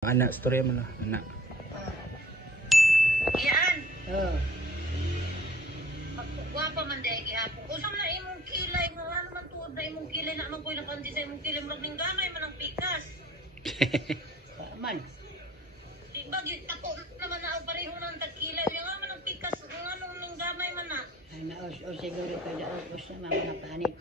Anak, storya mo na, anak. Iyan. Oh. Magwapa man dahil gihapon. Kung saan na imong kilay, nga ano man tuod na imong kilay na man ko'y nakandi sa imong kilay, murag ning gamay man ang pikas. Man. Di ba, ako naman na pareho ng tagkilay. Yung nga man ang pikas, kung anong ning gamay man na. Ay naos-os siguro ko naos na mga panik.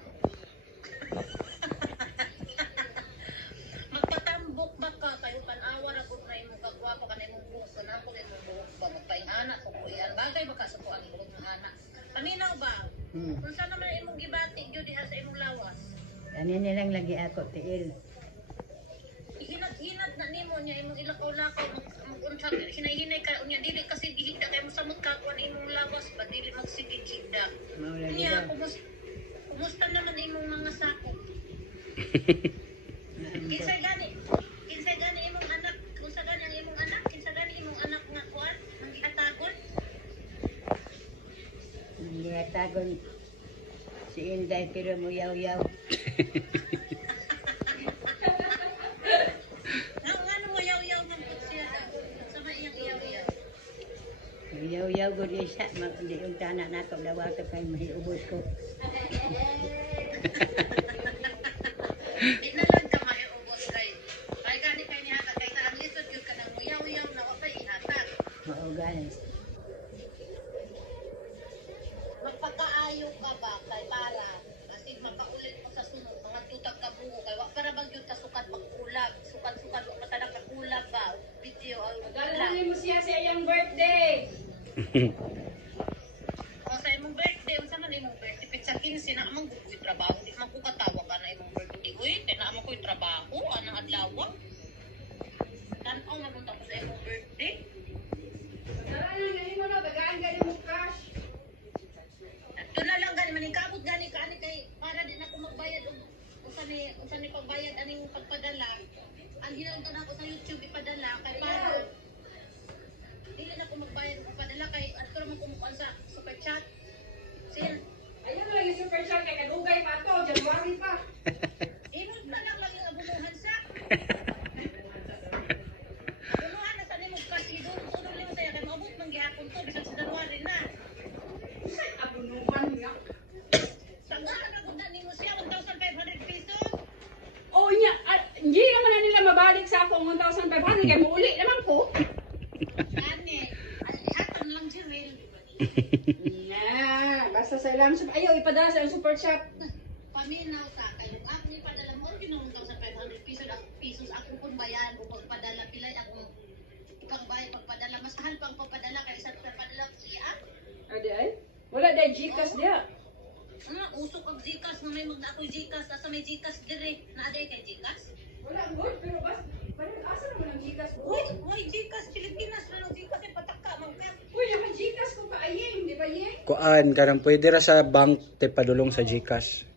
Magpatambok ba ka, kayo tanawa na kung na imong kagwapa ka na imong buhok, ka na ko na imong buhok ba, magpaing anak ko po yan. Bagay ba ka sa kuhan ng buhok ng anak? Paminaw ba? Kung saan naman imong gibati, yun diha sa imong lawas. Kanin nilang lagi ako tiil. Hinat na nimo niya imong ilakaw-lakaw mag-unsag hinay-hinay ka unya dili kasi gihigda kay mo samot ka kun imong lawas ba dili magsigigda. Maula Niya dito. kumusta naman imong mga sakop? Kinsay gani imong anak, unsa gani ang imong anak, kinsa gani imong anak nga kuan nang gihatagon? Hindi tagon si Inday pero mo yaw-yaw. Yaw-yaw ko di siya, hindi yung tanak na ito, dawa ito kayo mahiubos ko. Di na lang ka mahiubos kay. Kay gani kay nihatag, kay saan lisod yun ka nang muyaw-yaw na wapay ihatag. Oo, galing. Magpakaayo ka ba kay para kasi makaulit mo sa sunod, mga tutag ka buo kay wa para bang yun sukat magkulag, sukat-sukat wa mata na kakulag ba, video ang Galanin mo siya sa iyang birthday. O sa imong birthday, unsa man imong birthday? Pizza 15 na amang gugoy trabaho. Di man ko katawa ka na imong birthday. Uy, kaya na amang ko'y trabaho. Anong adlaw? Tanaw na punta ko sa imong birthday. Galanin ganin mo na, bagaan ganin mo cash. Doon na lang gani, maningkabot gani ka ani kay para din ako magbayad og unsa ni pagbayad aning pagpadala. Ang hinungdan ako sa YouTube ipadala kay para dili na ko magbayad og padala kay ato ra man kumukuan sa super chat. Sin Ayun lang yung super chat kay kadugay pa to, January pa. inod na lang yung abunuhan sa. Abunuhan na sa nimo kasi doon sunod nimo saya kay maabot man gihapon to bisan sa January na. Say abunuhan niya. Sanggahan na gud nimo siya 1,500 pesos. Oh nya, hindi naman na nila mabalik sa akong 1,500 kay muuli naman ko. Ani, hatan lang Jirel. Na, basta sa ilang ayaw ipadala sa super chat. Paminaw sa kayo. Ako ni padala mo original 1,500 pesos ako kun bayan ko pagpadala pilay ako ipagbayad pagpadala mas mahal pang pagpadala kaysa pagpadala iya. Ade ay? Wala dai Gcash dia. Usok og Gcash nga may magna ako Gcash asa may Gcash dire na aday kay Gcash. Wala good pero bas asa naman ang Gcash ko? Uy, Gcash Pilipinas na Gcash pataka man ka. Uy, ang Gcash ko kaayeng, di ba yeng? Kuan, karang pwede ra sa bank, te padulong sa Gcash.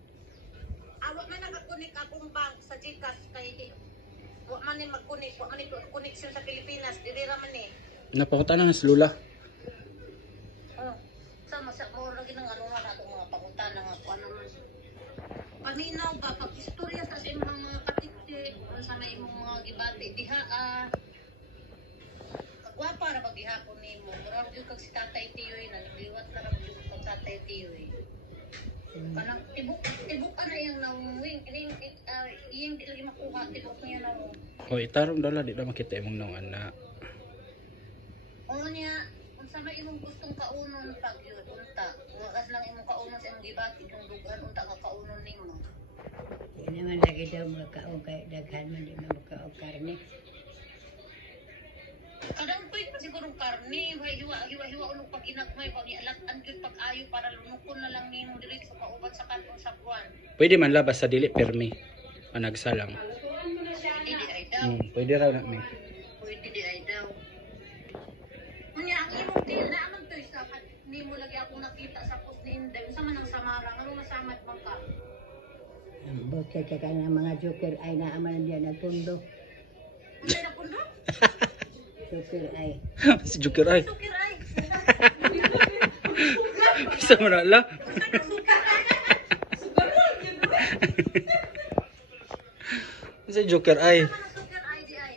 Awa man nakakunik akong bank sa Gcash kay wa man ni magkunik, wa man ni connection sa Pilipinas, diri ra man ni. Napakutan na sa lula. Sama sa mo lagi nang ano na atong mga pangutana nga kuan naman. Paminaw ba pag istorya sa imong mga katiksi, unsa may imong mga gibati diha kagwapa ra ba gihapon nimo? Mura gyud kag si Tatay Tiyoy na liwat na ra gyud kag Tatay Tiyoy. Kanang tibok na yang nawing iyang di lagi makuha tibok niya na mo. O itarong dala, di na makita imong nang anak. Ano niya, unsa may imong gustong kaunon pag yun, unta. Wagas lang imong kaunon sa imong gibati kung dugan unta ka kaunon nimo. Hindi naman lagi daw makaog kay daghan man di makaog karne. Kadang pwede pa siguro karne, hiwa ulog pag inagmay, pag ialatan yun pag-ayo para lunukon na lang nimo dili sa kauban sa kanton sa buwan. Pwede man labas sa dili permi. Managsalang. Lutuan mo na siya Pwede na. di ay daw. Pwede ra na mi. Pwede di ay daw. Unya, ang imong deal na amang to isa, nimo lagi akong nakita sa post ni Inday, unsa man ang samarang, ano masamat bang ka? Ang bukay ka ng mga joker ay naaman diyan nagpundo. Unsa na pundo? Joker ay. Si Joker ay. Sukir ay. Isa mo na la. Unsa na sukir ay? Si Joker ay. Unsa man ang sukir ay di ay?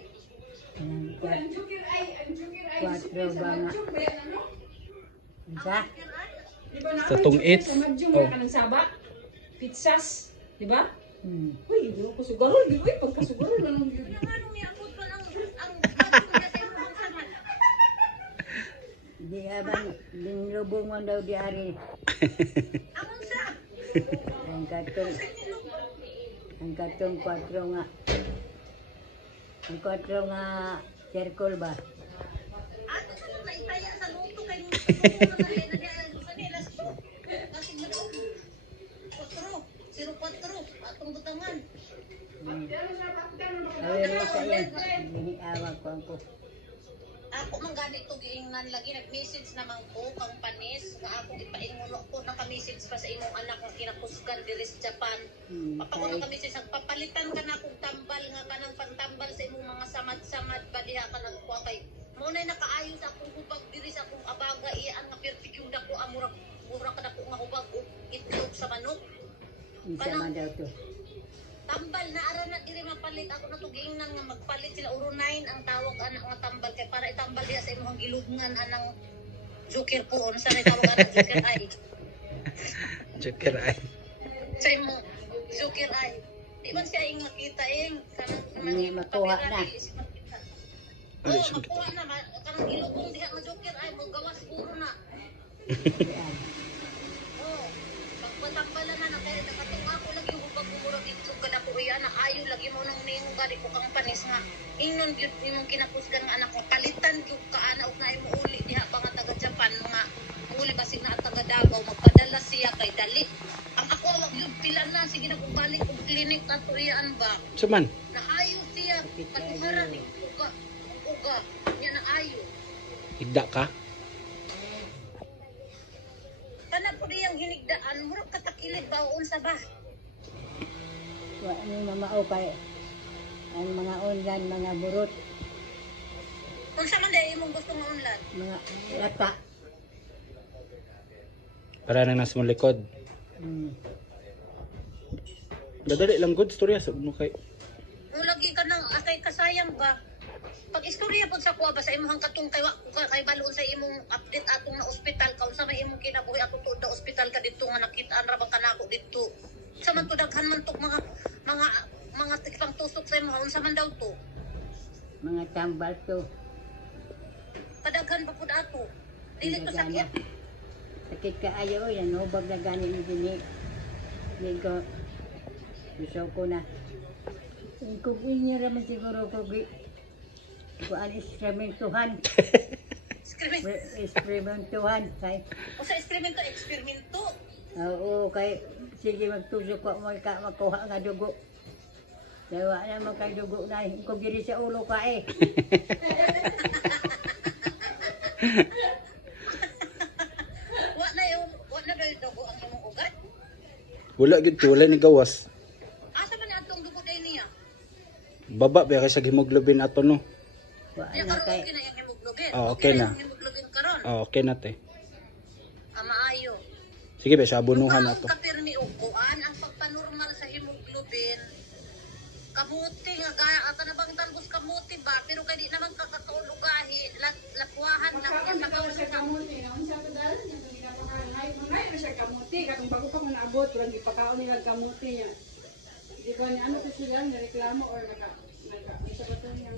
Kanang Ang joker ay, Quatro ba nga? Isa? Di ba Sa tungit. Sa madyong Oh. ka ng saba. Pizzas. Di ba? Hmm. Uy, hindi ako kasugaron. Di ba? Pagkasugaron na lang yun. Yung ano niya, abot pa ang bagong niya sa imong samad. Di abang dinlubong mo daw di ari. Amon sa. Ang katong 4 nga. Ang 4 nga circle ba? Ato sa mga naitaya sa luto kay luto na rin na diyan sa nilas to. Kasi ano? 4, 04 atong butangan. Awin mo sa yan. Hiniawa ko ako. Ako man ganit to giingnan lagi nag-message naman ko kang panis nga ako ipainguno ko naka-message pa sa imong anak nga kinakusgan diri sa Japan. Papa ko naka-message ang papalitan ka na kung tambal nga kanang pantambal sa imong mga samad-samad ba diha ka nagkuha kay mo na nakaayo sa akong hubag diri sa akong abaga iyaan nga pertikyuda ko amura ka na ko nga hubag og itlog sa manok. Isa man daw to. Tambal na ara na diri mapalit ako na tugingnan nga magpalit sila uro 9 ang tawag anak nga tambal kay para itambal diha sa imong gilugnan anang joker po unsa na tawag anak joker ay Joker ay. sa imong joker ay di man siya ing makita Hindi makuha na. Ano oh siya makuha na kanang gilugong diha nga joker ay mo gawas puro na Yan. oh pagpatambalan na kay nakatung ako lagi hubag kumurag itlog kada ko iya na ayo lagi mo nang ningo gari ko kang panis nga ingnon gyud imong kinapusgan nga anak ko palitan gyud ka ana ug naay mo uli diha pa nga taga Japan mga uli basig na taga Davao magpadala siya kay dali ang ako wag gyud pila na sige na kung balik og clinic ato iyaan ba Sa man? naayo siya katuharan ni uga niya naayo Higda ka? kana po diyang hinigdaan murag katakilid ba o unsa ba Wa ni mamao kay ang mga online mga burot, unsa man day imong gusto nga unlan mga lata. Para na nasa mong likod. Dadali lang good story sa uno kay. lagi ka nang akay kasayang ba pag istorya pod sa kuha ba sa imong katong kay balon sa imong update atong na ospital ka unsa may imong kinabuhi ato tuod na ospital ka didto nga nakitaan ra bang kanako didto sa man to daghan man tok mga tikpang tusok sa imong unsa man daw to Mga tambal to. kadaghan pa pud ato dili to sakit Sakit ka ayaw yan, hubag na ganin ni Dini. Hindi ko, gusto ko na. Kung inyo naman siguro ko, kung ano eksperimentuhan. Eksperimentuhan. o sa eksperimento Oo, kay sige magtusok ko, makuha nga dugo. Dawa na magkadugo na, kung diri sa ulo ka eh. wa na daw dugo ang imong ugat Wala gid to, wala ni gawas. asa man atong dugo day niya Baba ba kay sa hemoglobin ato no? Wa ya na karon kay, okay na yung hemoglobin Okay na. yung hemoglobin karon Okay na te. maayo Sige ba sa abunuhan ato. kapirmi og kuan ang pagpanormal sa hemoglobin kamuti nga gaya ata na bang talbos kamuti ba pero kay di naman kakakaulugahi lapuahan lang Kaon sa ka daw sa kamuti. Unsa to dal? Mangay na siya kamuti. Katong bago pa mo naabot, walang ipakaon nila kamuti niya. Di ba ni ano to sila, nireklamo or isa ba to niyang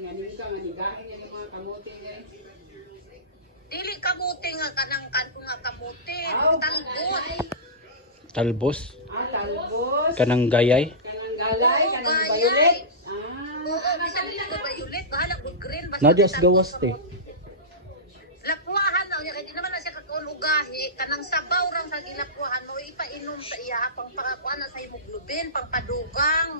ngayon ka nga nigahin niya yung mga kamuti niya. dili kamuti nga kanang nga kamuti talbos Talbos, Talbos. kanang gayay. Kanang galay, Oo, kanang gayay. violet. oo bisan dili ko violet bahala ko green basta Nadias talbos gawas te. lapuahan na niya kay di naman na siya kakaulugahi kanang sabaw rang sa gilapuahan mo ipainom sa iya pang pakakuan na sa hemoglobin pang padugang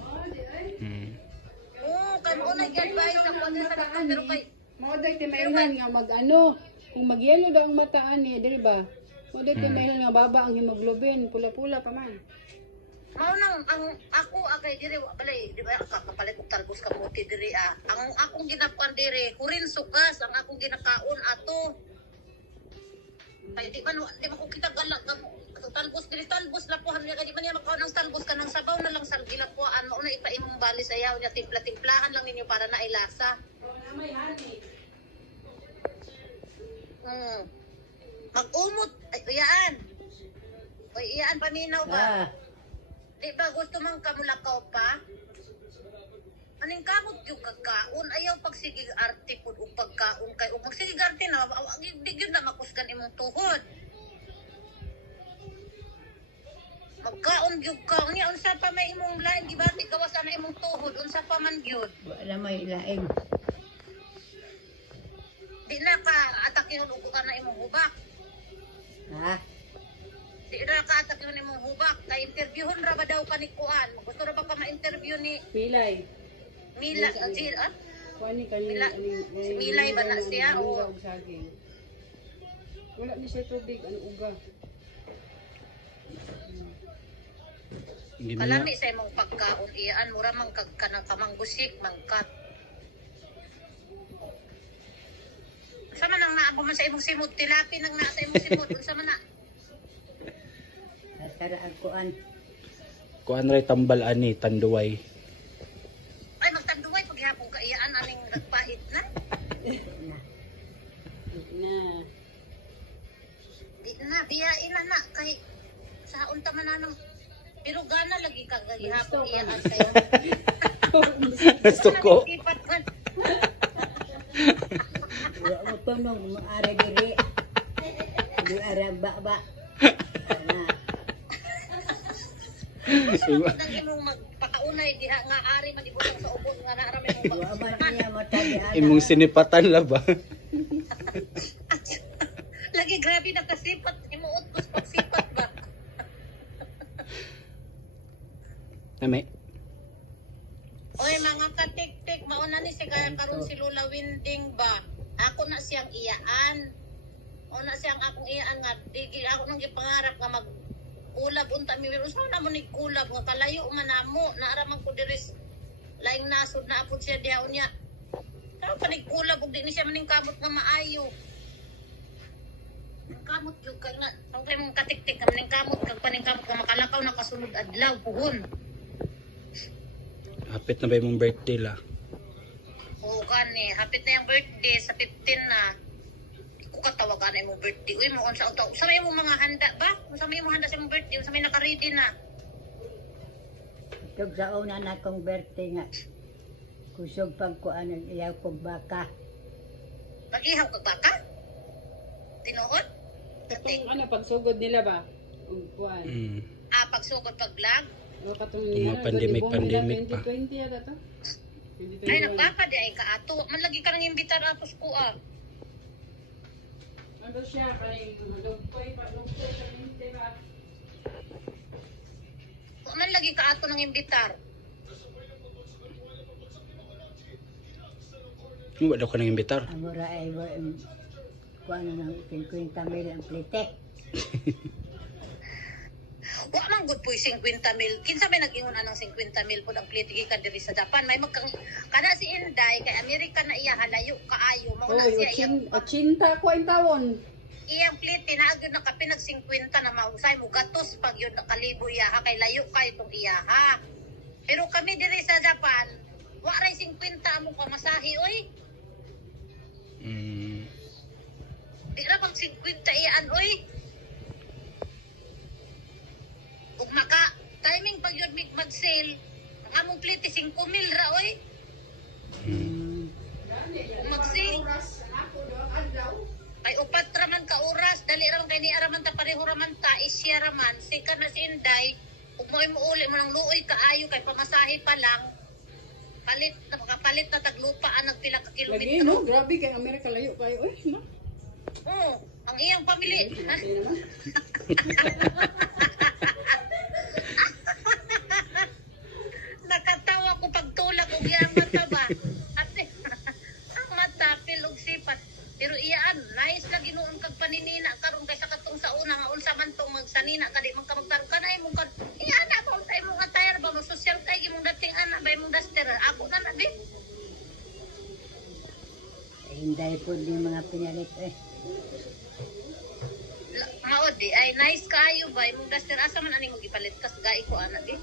oo kay mo na gi-advise ako din sa doktor pero kay Mao day timayhan nga mag-ano, kung mag-yellow daw ang mataan niya, di ba? Mao day timayhan nga baba ang hemoglobin, pula-pula pa man. mao nang ang ako akay diri wa balay di ba kapalit og talbos kamuti diri ang akong ginapuan diri kurin sukas ang akong ginakaon ato kay di man ko kita galak Talbos dili talbos lapuhan niya kadi man niya makaon ng talbos kanang sabaw na lang sa gilapuan mo na ipaimong bali sa yaw niya timpla-timplahan lang ninyo para na ilasa. May honey. Mag-umot ay iyaan. Oy iyaan paminaw ba? Ah, Di ba gusto man kamulakaw pa? Aning kamot yung kagkaon ayaw pagsigig arte pud ug pagkaon kay ug magsigig arte na di gyud na makusgan imong tuhod. Magkaon gyud ka unya unsa pa may imong lain gibati gawas ana imong tuhod unsa pa man gyud. wala may laing. Di na ka atakihon ug ka na imong hubak. Ha? Di na ka atakihon imong hubak kay interviewon ra ba daw ka ni Kuan? Gusto ra ba ka ma-interview ni Pilay. Mila Jil ah? Kuani kani Si Milay ba na siya o saging. Wala ni siya tubig ano uga. Hindi mo na. kalami sa imong pagkaon iyaan mura man kag kanang kamanggusik mangkat. Unsa man ang naabo man sa imong simod tilapi nang naa sa imong simod unsa man na? Tara ang kuan. Kuan ray tambal ani tanduway. Ay magtanduway pag hapon ka iyaan aning nagpait na. Na. Di na biyain na kay sa unta man nanang pero gana lagi kag gihapon iyaan kayo. Gusto ko. Ipat man. Wala mo to nung maara diri. Di ara ba. Ana. Nang imong magpakaunay diha nga ari man ibutang sa ubos nga naa ra may mong Wa man niya matagi Imong sinipatan la ba? lagi grabe na kasipat imuot ko sa pagsipat ba. Nami. Oy mga katik-tik mauna ni si kaya karon si Lola Winding ba. Ako na siyang iyaan. O na siyang akong iyaan nga di ako nang gipangarap nga mag kulab unta mi usa na mo ni kulab nga kalayo man namo naara man ko diri laing nasod na apod siya diha unya. Pero panig kulab ug di ni siya maning kamot nga maayo. Kamot yung kay nga ang kay mong katik-tik maning kamot kag paning kamot nga makalakaw na kasunod adlaw puhon. Hapit na ba imong birthday la? Oo kani, hapit na yung birthday sa 15 na. Ko katawagan na yung birthday. Uy, mo unsa utaw. Sa may mong mga handa ba? Sa may mong handa sa mong birthday, sa may naka-ready na. Tug sa una na kong birthday nga. Kusog pag kuan ang iyaw kong baka. Pag-ihaw kag baka? Tinuod? Katong ano pagsugod nila ba? Ug kuan. Pagsugod pag-vlog? O katong Mga pandemic pa. 2020 yata to. Ay, nagpapa di ay kaato. Man lagi ka nang imbitar atos ko ah. Ano siya kay dugtoy pa sa mente ba? Man lagi kaato nang imbitar. Wala ko nang imbitar. Ang mura ay kuan ng 50 mil ang plitek. Wa man gud puy 50 mil. Kinsa may nag-ingon anang 50 mil pud ang plate gikan diri sa Japan. May magkang kana si Inday kay Amerika na iya halayo kaayo mao na siya iyang 80 ko ang tawon. iyang plate na agud nakapinag 50 na mausay mo gatos pag yun nakalibo iya kay layo kay itong iya ha. Pero kami diri sa Japan wa ray 50 amo pamasahe oy. Di ra pag 50 iyaan oy. Ug maka timing pag yun mag-sale ang among plate 5 mil ra oy. Mag-sale ay upat raman ka oras dali raman kay ni araman ta pareho raman ta isya raman sika na si Inday ug mo uli mo nang luoy kaayo kay pamasahe pa lang palit na makapalit na taglupa ang nagpila ka Lagi kilometro. no, grabe kay Amerika layo kayo. Uy, no. Oo, ang iyang pamili. Ha? Nakatawa ko pagtulak og iyang mata ba. Ate, ang mata pilog sipat. Pero iyaan, nice ka ginuon kag paninina karon kay sa katong sa una nga unsa man tong magsanina kadi man ka magtarong kanay mong kan. Iyana ba unsay imong attire ba mo social kay imong dating ana ba imong duster ako na na din. Hinday po din mga pinalit eh. Maoy di ay nice kaayo ba imong duster asa man aning gipalit kas gai ko ana di.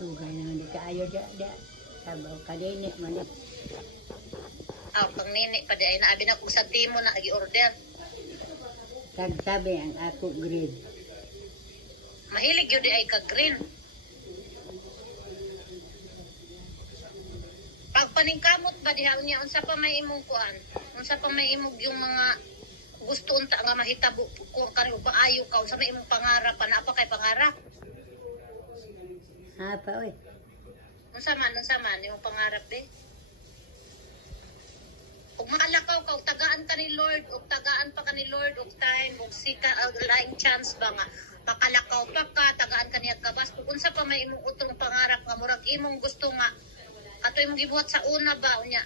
Tugay naman di kaayo da. Sabaw kadini man. Aw pang nini pa di ay naabi na kung sa timo na gi-order. Kag sabi ang ako grade. Mahilig yun di ay ka green. Pagpaningkamot ba diha unya unsa pa may imong kuan? Unsa pa may imong yung mga gusto unta nga mahitabo ko kani paayo ka unsa may imong pangarap pa apa kay pangarap? Ha pa oy. Unsa man imong pangarap de? Ug makalakaw ka ug tagaan ka ni Lord ug tagaan pa ka ni Lord og time ug sika laing chance ba nga makalakaw pa ka tagaan ka niya kabas ug unsa pa may imong utong pangarap nga murag imong gusto nga ato imong gibuhat sa una ba unya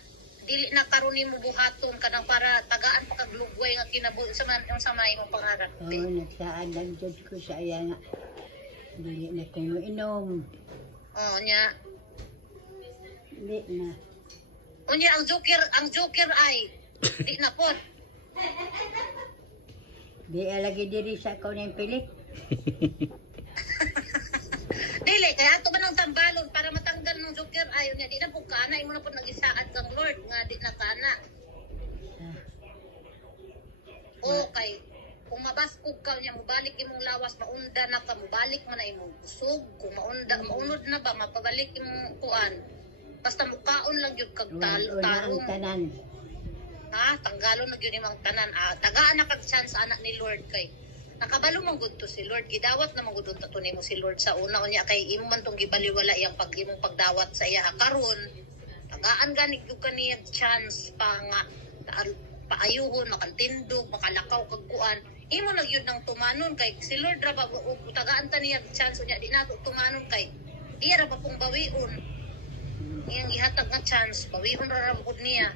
dili na karon nimo buhaton kanang para tagaan pa kag lugway nga kinabuhi sa may imong pangarap. Oo, nagsaan lang jud ko sa iya nga. Dili na ko inom. Oh nya. Dili na. Unya ang joker ay di na pod. Di lagi diri sa ko ng pilit. Dili kaya ato ba nang tambalon para matanggal ng joker ay unya di na po kana imo na pod nagisaad kang Lord nga di na kana. Okay. Kung mabaskog ka niya, mabalik imong lawas, maunda na ka, mabalik man na imong kusog. Kung maunod na ba, mapabalik imong kuan. Basta mukaon lang yun kag Una ang tanan. Ha? Tanggalon na yun imong tanan. Tagaan na kag chance anak ni Lord kay. Nakabalo man gud to si Lord. Gidawat na magudon ta nimo si Lord sa una. Unya kay imo man tong gibaliwala iyang imong pagdawat sa iya karon. Tagaan gani gyud kaniya chance pa nga paayuhon, makantindog, makalakaw kag kuan. Imo lang yun ng tumanon kay si Lord ra ba tagaan ta niya chance unya di nato tumanon kay iya ra ba pong bawion iyang ihatag nga chance bawion ra pud niya.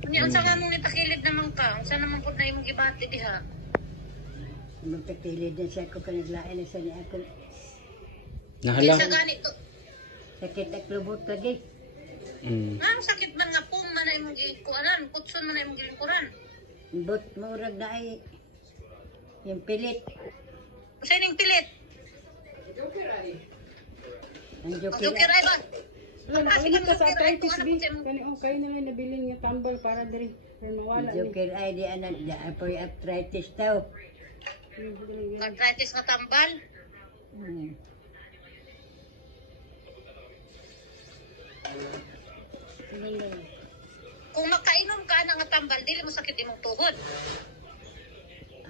Unya unsa nga mong itakilid naman ka unsa naman pud na imong gibati diha Magpakilid na siya ko kanaglain na siya ni ako. Nahala. Kinsa gani to Sakit at lubot lagi. ang sakit man nga pong man na imong gikuanan kutson man na imong gilingkuran But murag na ay yung pilit. unsa ning pilit Ang ang joker. joker ay ba Ano ka sa Joker ay arthritis kung ano bi? po siya- Kani kay nila nabilin nga tambal para diri. Pero nawala Ang joker ay di anak da apoy arthritis daw. arthritis nga tambal. Hmm. Kung makainom ka na nga tambal, dili mo sakit imong tuhod.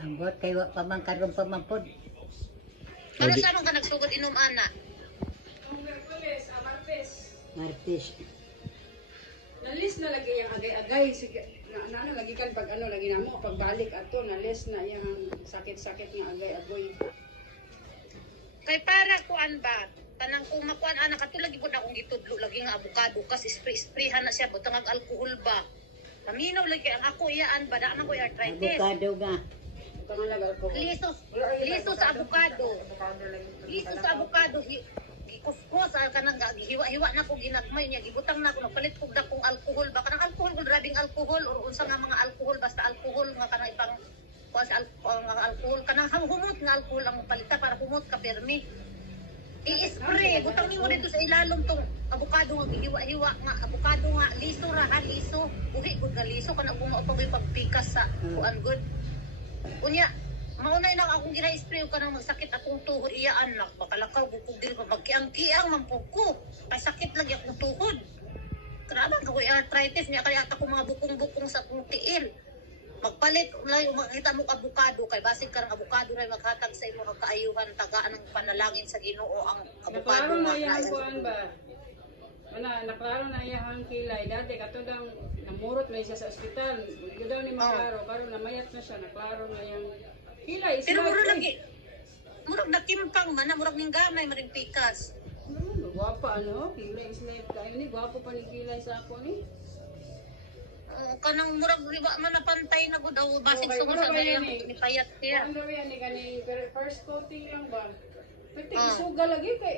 Ang bot kay wa pa man karon pa man pod. Ano sa man ka nagsugod inom ana? Ang Merkules, Martes. Martes. Nalis na lagi yung agay-agay. Sige, ano lagi kan pag ano lagi na mo pagbalik ato nalis na yung sakit-sakit nga agay-agoy. Kay para kuan ba? Tanang kung makuan ana katulad gid akong gitudlo lagi nga avocado kas spray-sprayhan na siya butang ang alcohol ba. Paminaw lagi ang ako iyaan ba na ko arthritis. Avocado nga. Pangalag ko. Liso sa avocado. Liso sa avocado gikuskus kanang hiwa-hiwa na ko ginagmay niya gibutang na ko nagpalit kog dakong alcohol ba kanang alcohol kung grabing alcohol or unsa nga mga alcohol basta alcohol nga kanang ipang kuan sa mga alcohol kanang humot nga alcohol ang palita para humot ka permi. I-spray butang nimo dito sa ilalom tong avocado nga gihiwa-hiwa nga avocado nga liso ra ha liso uhi gud nga liso kanang kung mao pagpikas sa kuan good. Unya maunay lang akong gina-spray ka nang magsakit akong tuhod iyaan na makalakaw bukog dili pa magkiang-kiang mampog ko kay sakit lagi akong tuhod kanaman ko arthritis niya kaya ako mga bukong-bukong sa akong tiil magpalit ulay makita mo avocado kay basig karang avocado ray maghatag sa imo kaayuhan tagaan ng panalangin sa Ginoo ang avocado Naklaro na iyang kuan ba? Naklaro na iyang kilay. Dati kato daw namurot na siya sa ospital. Hindi daw ni maklaro. Karon namayat na siya. Naklaro na iyang kilay. pero murag lagi murag nakimpang man na murag ning gamay maring pikas. Guwapa ano? Kilay slave kayo ni. Guwapo pa ni kilay sa ako ni. Kanang murag riba man napantay na gud daw basig Okay, sugod murag sa ba yan iyang eh? nipayat siya. Ano yan ni kaning first coating lang ba? Pwede isuga lagi kay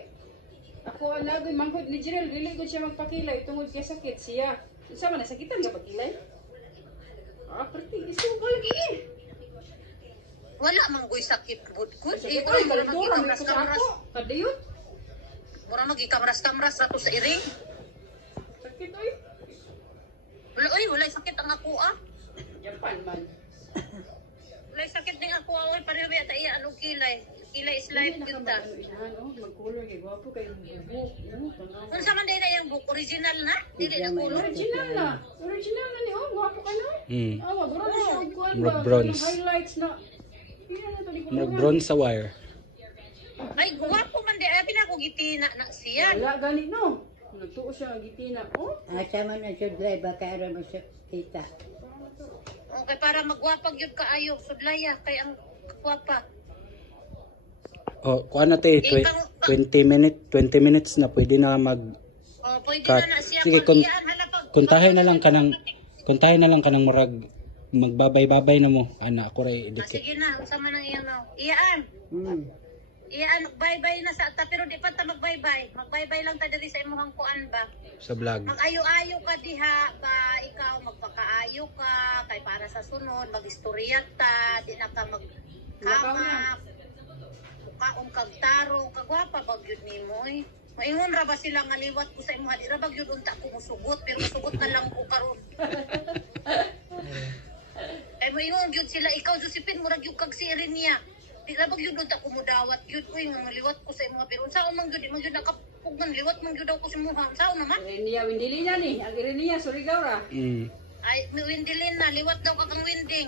ako anagoy manghod ni Jirel dili gud siya magpakilay tungod kay sakit siya. Unsa man nasakitan ka pagkilay? Pwede isuga lagi. Wala manggoy sakit budkod. Sakit Wala ay, kalidura, may magikamras-kamras. kusako. Kadiyot. Mura magikamras-kamras na to sa iring. Sakit ay. Wala sakit ang ako ah. Japan man. Wala sakit din ako ah. Pareho ba ta iya anong kilay. Kilay is life Hindi yun na ta. ka isahan, oh, magkulor kay gwapo kay buhok. Tanaw. Kung sa man din na yung book, original na. Dili na kulo. Original na. Original na ni oh, gwapo ka na. Awa, bro na siya og kuan Murag ba? bronze. Yung highlights na. Iya na to di ko. Murag bronze sa wire. Ay, guwapo man di. Ay, pinakugitina na siya. Wala gani no. Nagtuo siya ang gitina. Oh, Asa man ang sudlay, baka aram mo sa kita. Okay, para magwapag yun kaayo. Sudlaya, kay ang gwapa. Oh, kuan na te, 20 minutes na pwede na mag O, pwede cut. na siya. Sige, Iyaan, hala pag. kuntahin na lang kanang murag magbabay-babay na mo. Ana ako ray edukit. Sige na, usama nang iyan na. Iyaan. Iyaan, magbay-bay na sa ta. Pero di pa ta magbay-bay. Magbay-bay lang ta diri sa imuhang kuan ba. Sa vlog. Mag-ayo-ayo ka diha ba, ikaw magpakaayo ka, kay para sa sunod, mag-istorya ta, di na ka magkamak, kaon kag tarong, kagwapa bag yun ni mo eh. Maingon ra ba sila nga liwat ko sa imuha, di ra bag yun unta ko musugot, pero musugot na lang ko karon. Kay maingon yun sila, ikaw Josephine, murag yung kag si Irenia. Di ra bag yun unta ko mudawat yun, uy, nga liwat ko sa imuha, pero unsa man yun, di man yun nakapugnan, liwat man yun daw ko sa imuha, unsa naman? Irenia Windili na ni. Ang Irenia Surigao ra. Ay, may windilin na, liwat daw ka kang winding.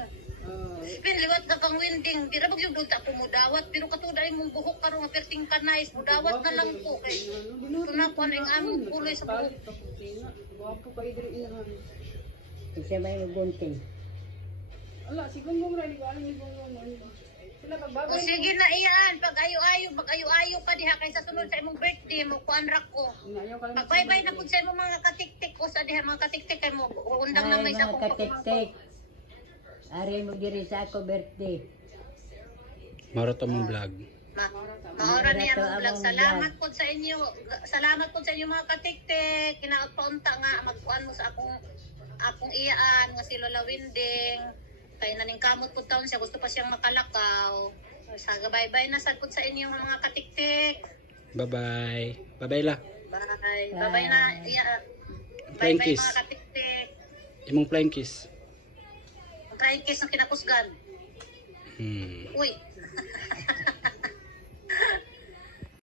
Spin, liwat ka kang winding. Di ra bag yung dunta ko mudawat, pero katuday mong buhok karon nga perting kanais, mudawat na lang ko. Kay, ito na po na yung aming kulay sa buhok. Gwapo kay diri inahan. Isa may magunting. Ala, si Gonggong ra di ko alam ni Gonggong. Sila O pagbabay. sige na iyan, pag ayo-ayo ka diha kay sa sunod sa imong birthday, mo kuan ra ko. Inayaw ka lang. Pag-bye-bye na pud sa imong mga katiktik ko sa diha mga katiktik kay mo undang na Ay, may sa mga katik-tik. Ari mo diri sa ako birthday. Maro to mong vlog. Maora niya Ito ang vlog. among Salamat po sa inyo. Salamat po sa inyo mga katiktik. Kinapaunta nga magkuan mo sa akong iyaan nga si Lola Winding. Kay naning kamot po taon siya, gusto pa siyang makalakaw. Saga bye-bye na sad po sa inyo mga katiktik. Bye-bye. Bye-bye la. Bye. Bye-bye na. Flying Bye-bye kiss. mga katiktik. Imong flying kiss. Ang trying kiss ng kinakusgan. Hmm. Uy,